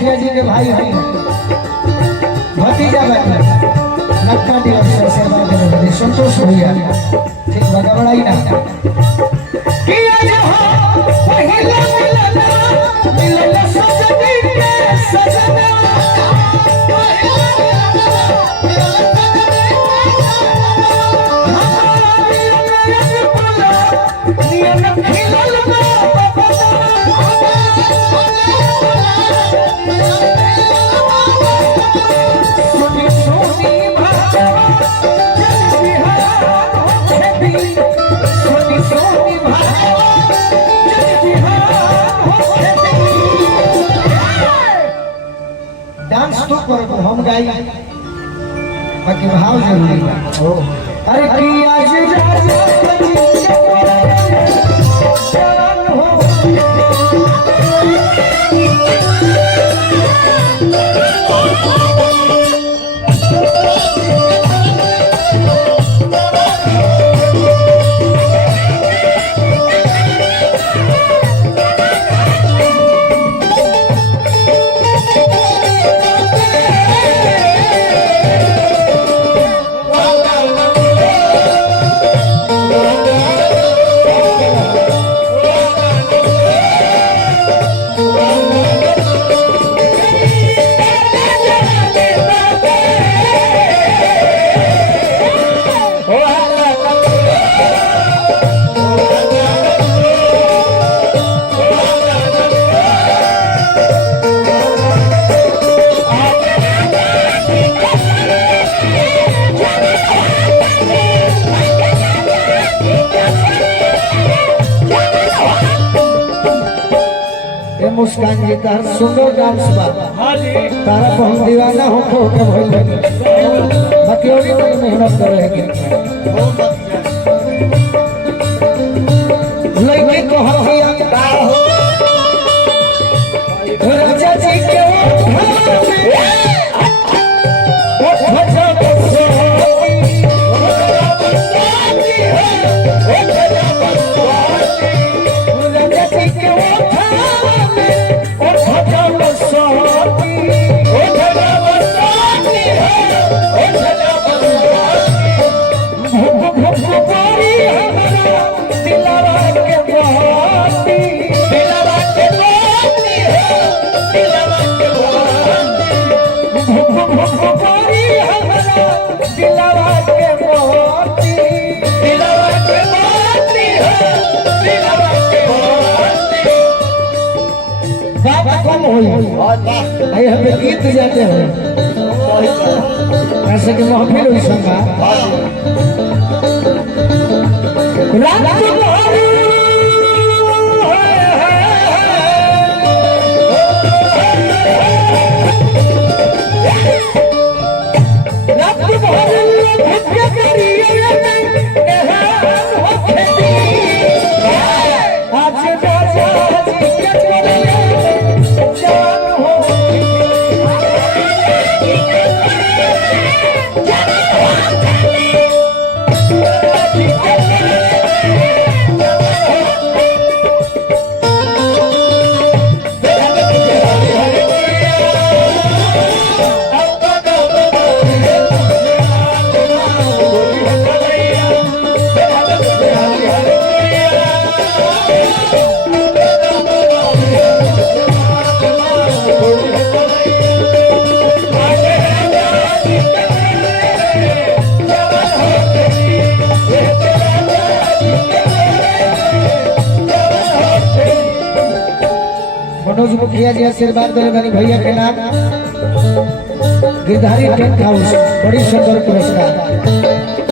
मुखिया जी के भाई हैं भतीजा बैठे नक्का दिवस से सेवा के संतोष भैया ठीक बगा बड़ाई ना कि आज हो पहला मिलन सजनी के सजना डांस तो करो हम गाई बाकी भाव जरूरी है अरे कि आज राजा मुस्कान जी तार सुंदर डांस बा तारा बहुत दीवाना हो के भइल बाकी और भी मेहनत करे है लइके को हथिया का हो राजा जी के कम हो हमें गीत जाते हैं ऐसे कि महफिल हुई संगा मनोज मुखिया जी आशीर्वाद दे भैया के नाम गिरधारी टेंट हाउस बड़ी सुंदर पुरस्कार।